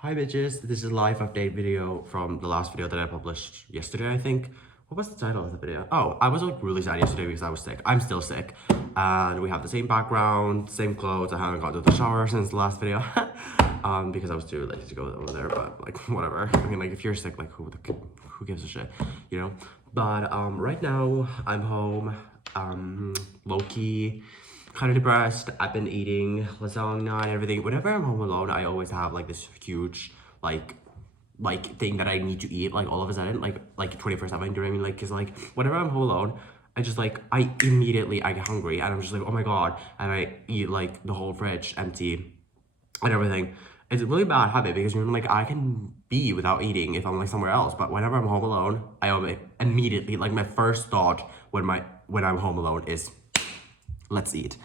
Hi bitches, this is a live update video from the last video that I published yesterday, I think. What was the title of the video? Oh, I was like really sad yesterday because I was sick. I'm still sick. And we have the same background, same clothes. I haven't gone to the shower since the last video. Because I was too lazy to go over there, but like whatever. I mean, like if you're sick, like who gives a shit, you know? But right now I'm home, low-key kind of depressed. I've been eating lasagna and everything. Whenever I'm home alone, I always have like this huge like thing that I need to eat like all of a sudden, like 24/7. Do you know what I mean? Like, cause like whenever I'm home alone, I immediately I get hungry and I'm just like, oh my god, and I eat like the whole fridge empty and everything. It's a really bad habit because you're like I can be without eating if I'm like somewhere else, but whenever I'm home alone, I immediately like my first thought when I'm home alone is let's eat.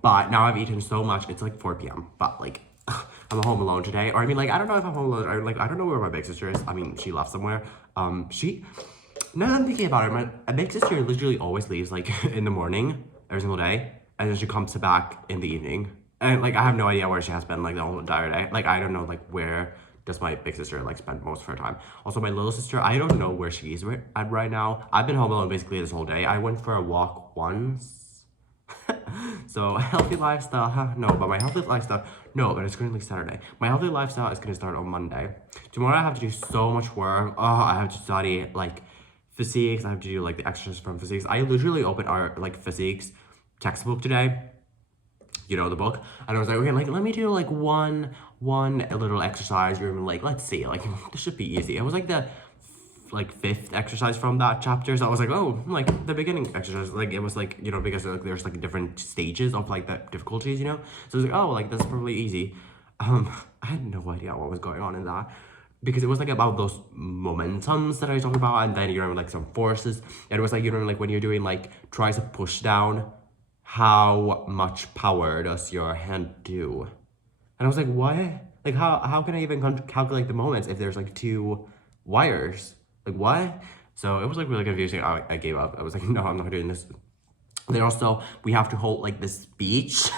But now I've eaten so much, it's like 4 p.m. But like, I'm home alone today. Or I mean, like, I don't know if I'm home alone. Or like, I don't know where my big sister is. I mean, she left somewhere. Now that I'm thinking about it, my big sister literally always leaves like in the morning, every single day. And then she comes back in the evening. And like, I have no idea where she has been like the whole entire day. Like, I don't know like where does my big sister like spend most of her time. Also, my little sister, I don't know where she is at right now. I've been home alone basically this whole day. I went for a walk once. So healthy lifestyle, huh? No, but my healthy lifestyle, no, but it's currently Saturday. My healthy lifestyle is gonna start on Monday. Tomorrow I have to do so much work. Oh, I have to study like physics. I have to do like the extras from physics. I literally opened our like physics textbook today. You know, the book, and I was like, okay, like let me do like one little exercise. You're like, let's see, like this should be easy. It was like the fifth exercise from that chapter, so I was like, oh, like the beginning exercise, like it was like, you know, because like there's like different stages of like the difficulties, you know, so I was like, oh, like that's probably easy. I had no idea what was going on in that because it was like about those momentums that I talked about, and then you know like some forces, and it was like, you know, like when you're doing like tries to push down, how much power does your hand do? And I was like, what? Like, how can I even calculate the moments if there's like two wires? Like, what? So it was like really confusing. I gave up. I was like, no, I'm not doing this. Then also, we have to hold like this speech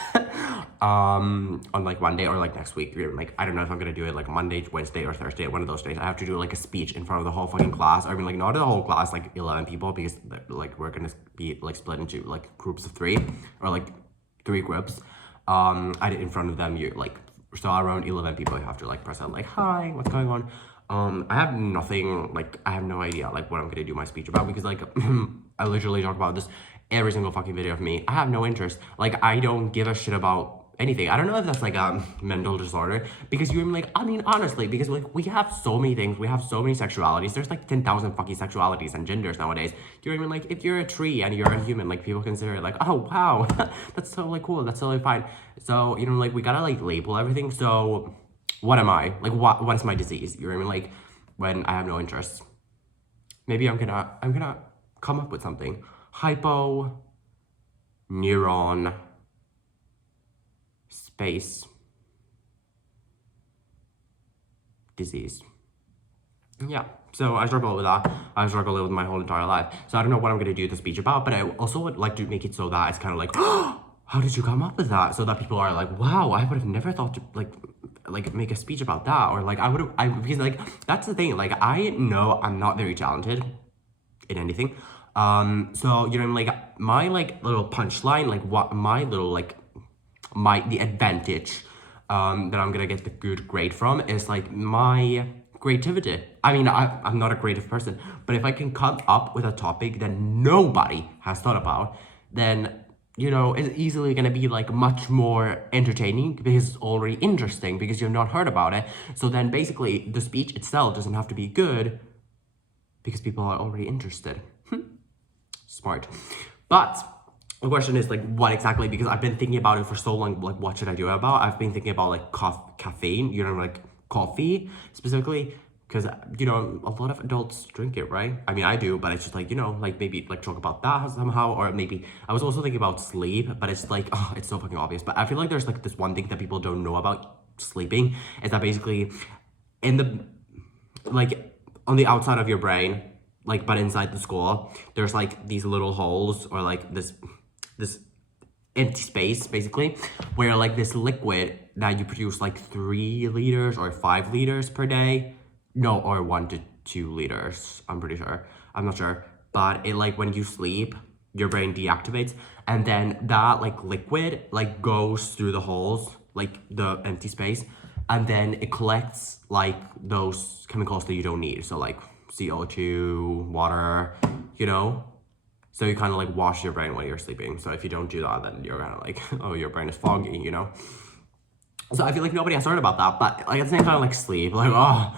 on like Monday or like next week. Like, I don't know if I'm gonna do it like Monday, Wednesday, or Thursday. One of those days, I have to do like a speech in front of the whole fucking class. I mean, like, not the whole class, like 11 people, because like we're gonna be like split into like groups of 3 or like 3 groups. I did in front of them, you like, so around 11 people, you have to like present like, hi, what's going on? I have nothing, like, I have no idea like what I'm gonna do my speech about, because like I literally talk about this every single fucking video of me. I have no interest. Like, I don't give a shit about anything. I don't know if that's like a mental disorder, because you're like, I mean, honestly, because like we have so many things, we have so many sexualities. There's like 10,000 fucking sexualities and genders nowadays. Do you know what I mean? Like, if you're a tree and you're a human, like people consider it like, oh wow, that's totally cool, that's totally fine. So, you know, like we gotta like label everything. So what am I? Like, what is my disease? You know what I mean? Like, when I have no interest. Maybe I'm gonna come up with something. Hypo neuron space disease. Yeah, so I struggle with that. I struggle with my whole entire life. So I don't know what I'm gonna do the speech about, but I also would like to make it so that it's kind of like, how did you come up with that? So that people are like, wow, I would have never thought to like make a speech about that, or like because like that's the thing. Like, I know I'm not very talented in anything. So you know, like my like little punchline, like what my little like the advantage that I'm gonna get the good grade from is like my creativity. I mean, I'm not a creative person, but if I can come up with a topic that nobody has thought about, then you know it's easily gonna be like much more entertaining because it's already interesting because you've not heard about it. So then basically the speech itself doesn't have to be good because people are already interested. Smart. But the question is like, what exactly? Because I've been thinking about it for so long. Like, what should I do about? I've been thinking about like caffeine, you know, like coffee specifically, because you know a lot of adults drink it, right? I mean, I do, but it's just like, you know, like maybe like talk about that somehow, or maybe I was also thinking about sleep, but it's like, oh, it's so fucking obvious. But I feel like there's like this one thing that people don't know about sleeping is that basically in the like on the outside of your brain, like but inside the skull, there's like these little holes, or like this empty space basically, where like this liquid that you produce like 3 liters or 5 liters per day, no, or 1 to 2 liters, I'm pretty sure, I'm not sure, but it like when you sleep your brain deactivates, and then that like liquid like goes through the holes, like the empty space, and then it collects like those chemicals that you don't need, so like CO2, water, you know. So you kind of like wash your brain while you're sleeping. So if you don't do that, then you're kind of like, oh, your brain is foggy, you know? So I feel like nobody has heard about that, but like at the same time, like sleep, like, oh,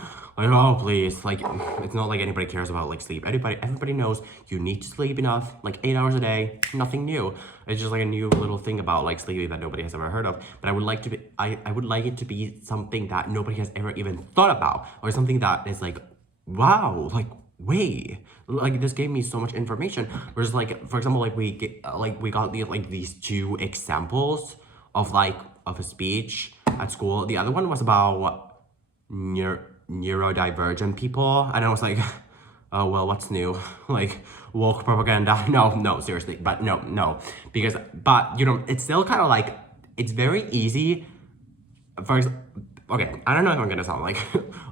please. Like, it's not like anybody cares about like sleep. Everybody knows you need to sleep enough, like 8 hours a day, nothing new. It's just like a new little thing about like sleeping that nobody has ever heard of. But I would like to be, I would like it to be something that nobody has ever even thought about, or something that is like, wow, like, wait, like this gave me so much information. Whereas like, for example, like we got these 2 examples of like of a speech at school. The other one was about neurodivergent people, and I was like, oh well, what's new? Like woke propaganda? No, seriously, but no, because but you know, it's still kind of like, it's very easy. Okay, I don't know if I'm gonna sound like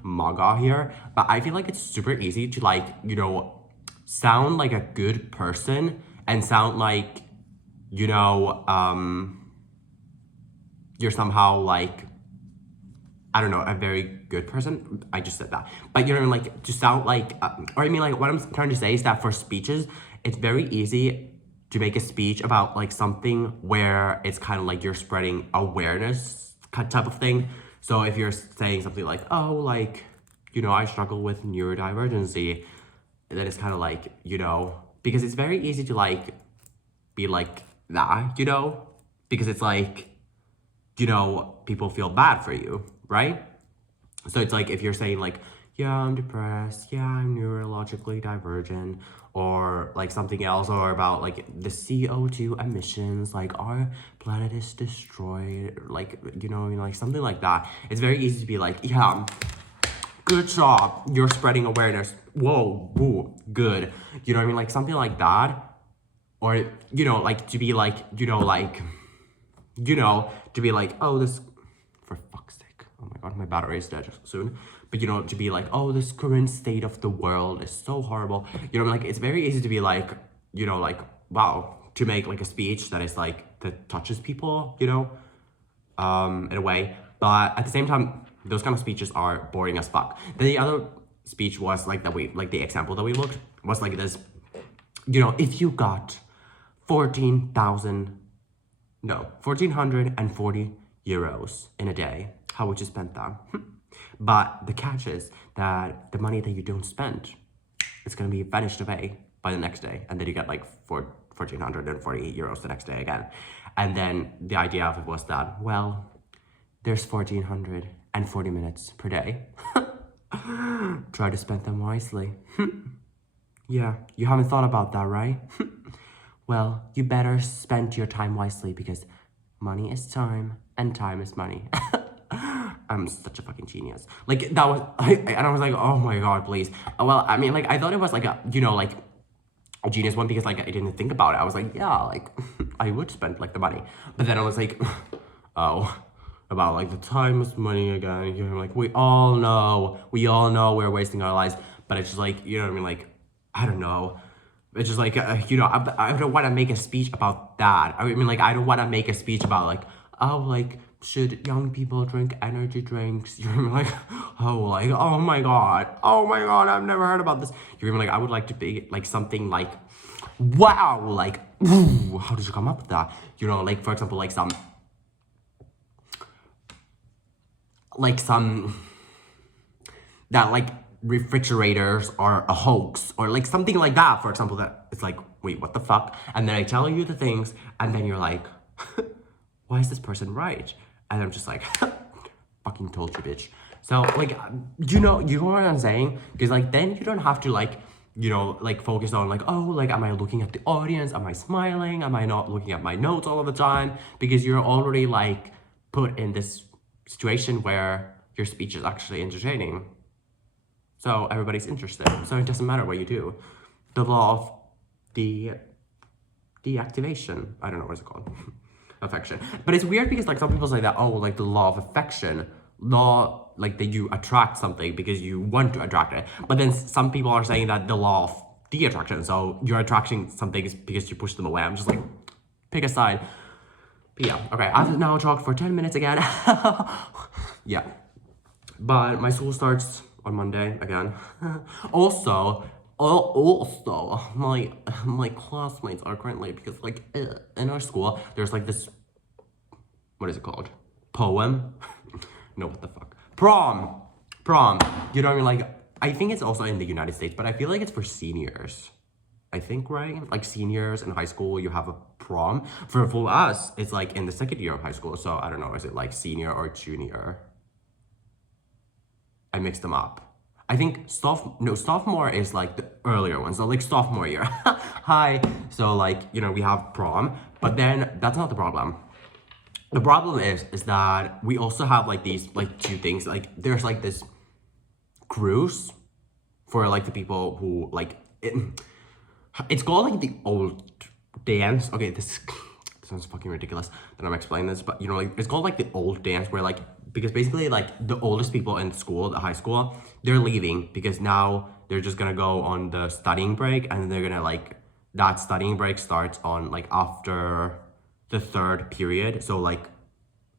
MAGA here, but I feel like it's super easy to like, you know, sound like a good person and sound like, you know, you're somehow like, I don't know, a very good person. I just said that. But you know, like to sound like, or I mean like what I'm trying to say is that for speeches, it's very easy to make a speech about like something where it's kind of like you're spreading awareness type of thing. So if you're saying something like, oh, like, you know, I struggle with neurodivergency, then it's kind of like, you know, because it's very easy to like be like that, you know, because it's like, you know, people feel bad for you, right? So it's like if you're saying like, yeah, I'm depressed, yeah, I'm neurologically divergent, or like something else, or about like the CO2 emissions, like our planet is destroyed, like, you know, like something like that. It's very easy to be like, yeah, good job, you're spreading awareness. Whoa, woo, good. You know what I mean? Like something like that. Or, you know, like to be like, you know, like, you know, to be like, oh, this, for fuck's sake, oh my god, my battery is dead soon. But you know, to be like, oh, this current state of the world is so horrible. You know, like it's very easy to be like, you know, like, wow, to make like a speech that is like, that touches people, you know, in a way. But at the same time, those kind of speeches are boring as fuck. Then the other speech was like that we, like the example that we looked was like this, you know, if you got 1,440 euros in a day, how would you spend that? But the catch is that the money that you don't spend, it's gonna be vanished away by the next day, and then you get like 1,440 euros the next day again. And then the idea of it was that, well, there's 1,440 minutes per day. Try to spend them wisely. Yeah, you haven't thought about that, right? Well, you better spend your time wisely, because money is time and time is money. I'm such a fucking genius. Like that was, and I was like, oh my god, please. Well, I mean, like I thought it was like a, you know, like a genius one, because like I didn't think about it. I was like, yeah, like I would spend like the money, but then I was like, oh, about like the time is money again. You know, like we all know we're wasting our lives, but it's just like, you know what I mean, like I don't know. It's just like, you know, I don't want to make a speech about that. I mean, like, I don't want to make a speech about, like, oh, like, should young people drink energy drinks? You're like, oh my god, I've never heard about this. You're even like, I would like to be, like, something like, wow, like, ooh, how did you come up with that? You know, like, for example, like, some, that, like, refrigerators are a hoax, or like something like that, for example, that it's like, wait, what the fuck? And then I tell you the things, and then you're like, why is this person right? And I'm just like, fucking told you, bitch. So like, you know what I'm saying? Because like, then you don't have to like, you know, like focus on like, oh, like, am I looking at the audience? Am I smiling? Am I not looking at my notes all of the time? Because you're already like put in this situation where your speech is actually entertaining. So everybody's interested. So it doesn't matter what you do. The law of deactivation. I don't know what it's called. affection. But it's weird because like some people say that, oh, like the law of affection, law like that you attract something because you want to attract it. But then some people are saying that the law of de-attraction, so you're attracting something because you push them away. I'm just like, pick a side. But yeah, okay, I've now talked for 10 minutes again. Yeah. But my school starts on Monday again. Also, my classmates are currently, because like in our school there's like this, what is it called? Poem? No, what the fuck? Prom. You know what I mean? Like, I think it's also in the United States, but I feel like it's for seniors. I think, right? Like seniors in high school, you have a prom. For us, it's like in the second year of high school. So I don't know, is it like senior or junior? I mixed them up. I think sophomore is like the earlier one. So like sophomore year. Hi. So like, you know, we have prom, but then that's not the problem. The problem is that we also have like these like two things. Like there's like this cruise for like the people who like it's called like the old dance. Okay, this sounds fucking ridiculous that I'm explaining this, but you know, like it's called like the old dance, where like, because basically like the oldest people in school, the high school, they're leaving because now they're just gonna go on the studying break, and they're gonna like, that studying break starts on like after the third period, so like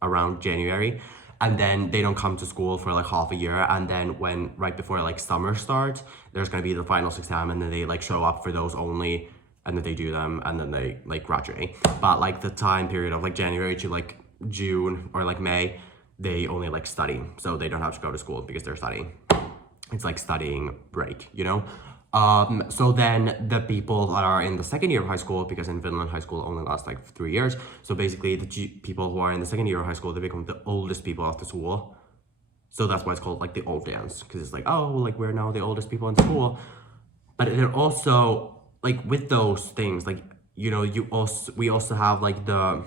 around January, and then they don't come to school for like half a year, and then when right before like summer starts, there's gonna be the finals exam, and then they like show up for those only, and then they do them, and then they like graduate. But like the time period of like January to like June or like May, they only like study, so they don't have to go to school because they're studying. It's like studying break, you know? So then the people that are in the second year of high school, because in Finland high school only lasts like 3 years, so basically the people who are in the second year of high school, they become the oldest people of the school. So that's why it's called like the old dance, because it's like, oh, like we're now the oldest people in school. But then also like with those things, like, you know, we also have like the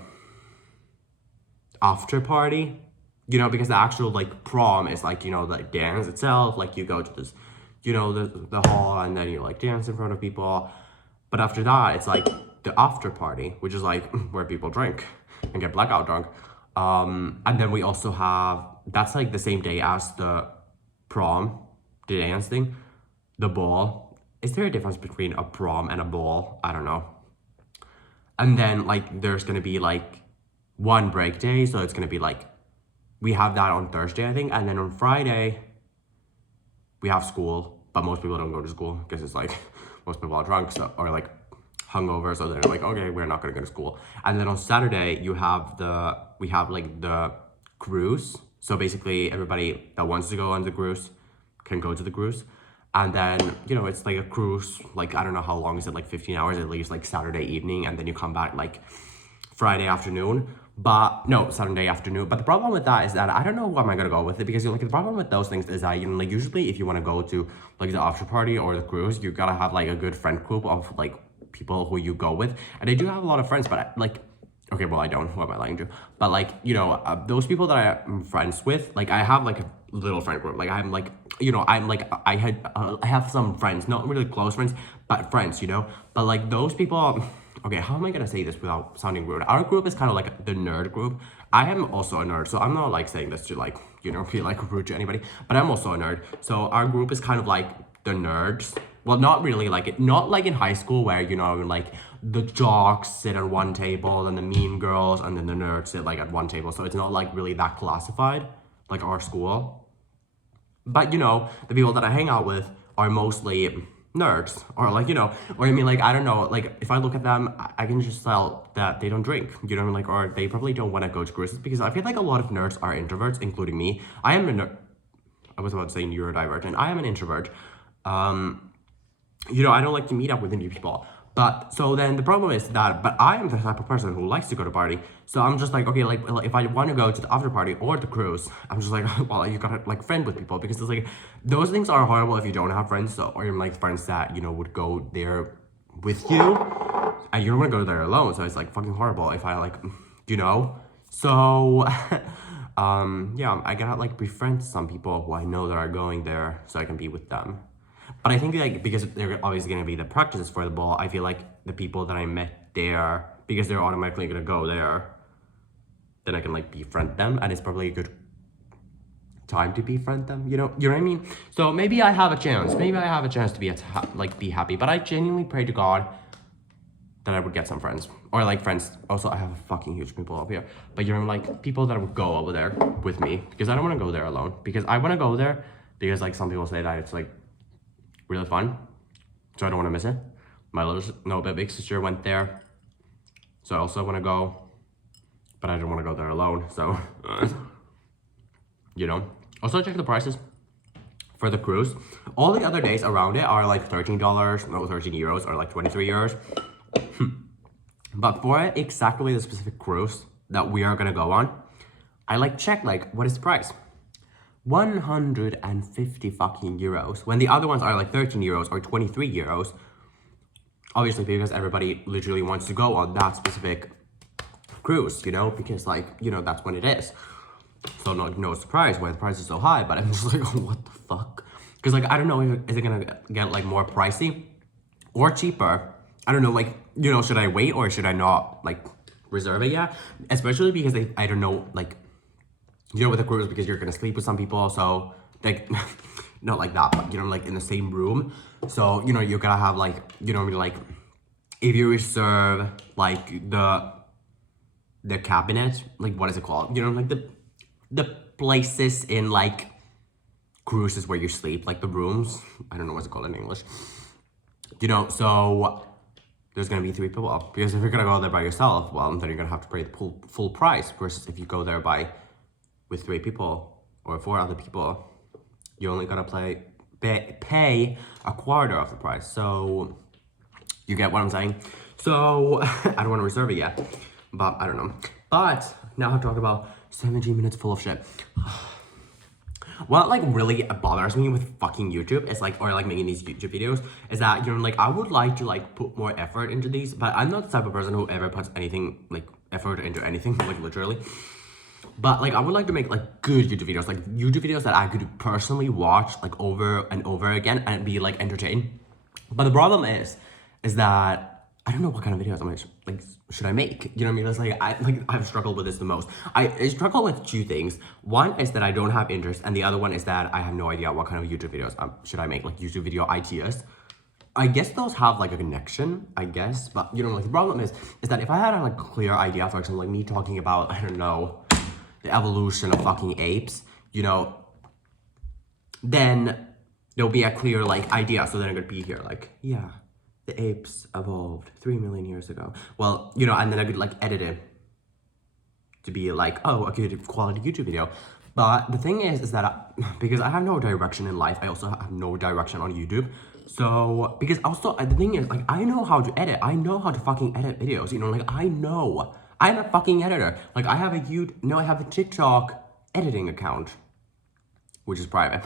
after party, you know, because the actual like prom is like, you know, the dance itself, like you go to this, you know, the hall, and then you like dance in front of people. But after that, it's like the after party, which is like where people drink and get blackout drunk. And then we also have, that's like the same day as the prom, the dance thing, the ball. Is there a difference between a prom and a ball? I don't know. And then like there's gonna be like one break day, so it's gonna be like, we have that on Thursday, I think, and then on Friday we have school, but most people don't go to school because it's like most people are drunk, so, or like hungover, so they're like, okay, we're not gonna go to school. And then on Saturday we have like the cruise. So basically everybody that wants to go on the cruise can go to the cruise. And then, you know, it's like a cruise, like, I don't know how long is it, like 15 hours at least, like Saturday evening, and then you come back like Friday afternoon. But no, Saturday afternoon. But the problem with that is that I don't know what am I gonna go with it, because like the problem with those things is that, you know, like usually if you want to go to like the after party or the cruise, you gotta have like a good friend group of like people who you go with. And I do have a lot of friends, but like, okay, well, I don't, who am I lying to? But like, you know, those people that I'm friends with, like I have like a little friend group. Like I'm like, you know, I'm like, I have some friends, not really close friends, but friends, you know? But like those people, okay, how am I gonna say this without sounding rude? Our group is kind of like the nerd group. I am also a nerd, so I'm not like saying this to like, you know, feel like rude to anybody, but I'm also a nerd. So our group is kind of like the nerds. Well, not really like it, not like in high school where, you know, like the jocks sit at one table and the mean girls and then the nerds sit like at one table. So it's not like really that classified like our school. But, you know, the people that I hang out with are mostly nerds, or like, you know, or I mean, like, I don't know, like if I look at them, I can just tell that they don't drink, you know what I mean? Like, or they probably don't want to go to cruises, because I feel like a lot of nerds are introverts, including me. I am a nerd. I was about to say neurodivergent. I am an introvert. You know, I don't like to meet up with new people. But so then the problem is that, but I am the type of person who likes to go to party. So I'm just like, okay, like if I want to go to the after party or the cruise, I'm just like, well, you gotta like friend with people, because it's like, those things are horrible if you don't have friends, so, or like friends that, you know, would go there with you, and you don't want to go there alone. So it's like fucking horrible if I like, you know, so, yeah, I gotta like befriend some people who I know that are going there so I can be with them. But I think like, because they're obviously going to be the practices for the ball, I feel like the people that I met there, because they're automatically going to go there, then I can like befriend them, and it's probably a good time to befriend them, you know what I mean? So maybe I have a chance. Maybe I have a chance to be happy. But I genuinely pray to God that I would get some friends, or like friends. Also, I have a fucking huge people over here, but you know, like people that would go over there with me, because I don't want to go there alone. Because I want to go there because like some people say that it's like really fun, so I don't want to miss it. My big sister went there, so I also want to go, but I don't want to go there alone. So, you know. Also, check the prices for the cruise. All the other days around it are like $13, no, 13 euros, or like 23 euros. But for exactly the specific cruise that we are gonna go on, I like check like what is the price? 150 fucking euros, when the other ones are like 13 euros or 23 euros. Obviously, because everybody literally wants to go on that specific cruise, you know, because like, you know, that's when it is. So no surprise why the price is so high, but I'm just like, oh, what the fuck? Because like, I don't know, is it gonna get like more pricey or cheaper? I don't know, like, you know, should I wait or should I not like reserve it yet? Especially because I don't know, like, you know, with a cruise, because you're gonna sleep with some people, so like, not like that, but you know, like in the same room. So, you know, you're gonna have like, you know, like if you reserve like the cabinet, like what is it called? You know, like the places in like cruises where you sleep, like the rooms. I don't know what's it called in English. You know, so there's gonna be 3 people, because if you're gonna go there by yourself, well, then you're gonna have to pay the full price. Versus if you go there with 3 people or 4 other people, you only gotta pay a quarter of the price. So you get what I'm saying? So I don't want to reserve it yet, but I don't know. But now I have to talk about 17 minutes full of shit. What like really bothers me with fucking YouTube is like, or like making these YouTube videos, is that, you know, like I would like to like put more effort into these, but I'm not the type of person who ever puts anything like effort into anything, like literally. But like I would like to make like good YouTube videos, like YouTube videos that I could personally watch like over and over again and be like entertained. But the problem is that I don't know what kind of videos should I make? You know what I mean? It's like I've struggled with this the most. I struggle with 2 things. One is that I don't have interest, and the other one is that I have no idea what kind of YouTube videos should I make, like YouTube video ideas. I guess those have like a connection, I guess, but you know, like the problem is that if I had a like clear idea, for example, like me talking about, I don't know, the evolution of fucking apes, you know, then there'll be a clear like idea. So then it could be here like, yeah, the apes evolved 3 million years ago. Well, you know, and then I could like edit it to be like, oh, a good quality YouTube video. But the thing is that because I have no direction in life, I also have no direction on YouTube. So, because also the thing is, like, I know how to edit. I know how to fucking edit videos, you know, like I know. I'm a fucking editor. Like I have a TikTok editing account, which is private.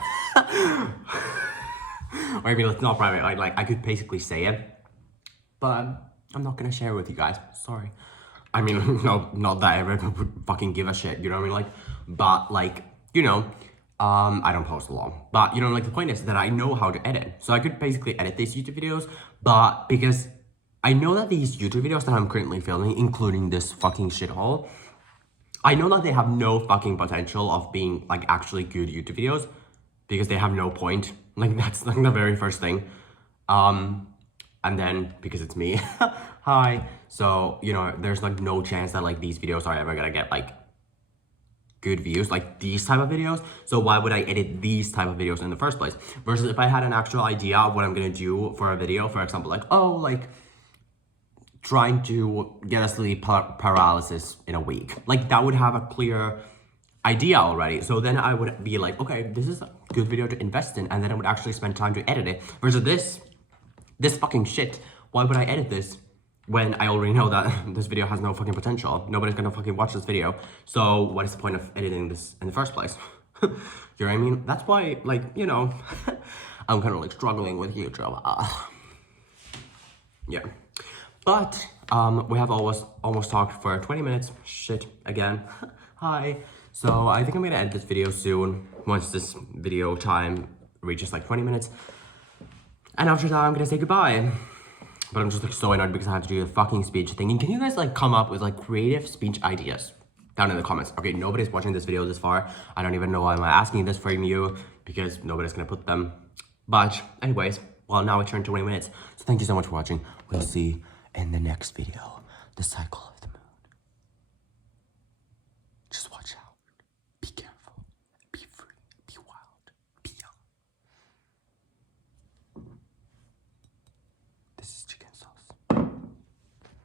Or I mean, it's not private, like I could basically say it, but I'm not gonna share it with you guys, sorry. I mean, no, not that I ever would fucking give a shit, you know what I mean, like, but like, you know, I don't post a lot, but you know, like the point is that I know how to edit, so I could basically edit these YouTube videos, but because I know that these YouTube videos that I'm currently filming, including this fucking shithole, I know that they have no fucking potential of being like actually good YouTube videos, because they have no point. Like that's like the very first thing. And then because it's me, hi. So, you know, there's like no chance that like these videos are ever gonna get like good views, like these type of videos. So why would I edit these type of videos in the first place? Versus if I had an actual idea of what I'm gonna do for a video, for example, like, oh, like trying to get a sleep paralysis in a week. Like that would have a clear idea already. So then I would be like, okay, this is a good video to invest in, and then I would actually spend time to edit it. Versus this fucking shit, why would I edit this when I already know that this video has no fucking potential? Nobody's gonna fucking watch this video. So what is the point of editing this in the first place? You know what I mean? That's why, like, you know, I'm kind of like struggling with YouTube. Yeah. But we have almost talked for 20 minutes. Shit, again. Hi. So I think I'm gonna end this video soon, once this video time reaches like 20 minutes. And after that, I'm gonna say goodbye. But I'm just like so annoyed because I have to do the fucking speech thing. And can you guys like come up with like creative speech ideas? down in the comments. Okay, nobody's watching this video this far. I don't even know why I'm asking this from you, because nobody's gonna put them. But anyways, well, now we turn 20 minutes. So thank you so much for watching. We'll see in the next video, the cycle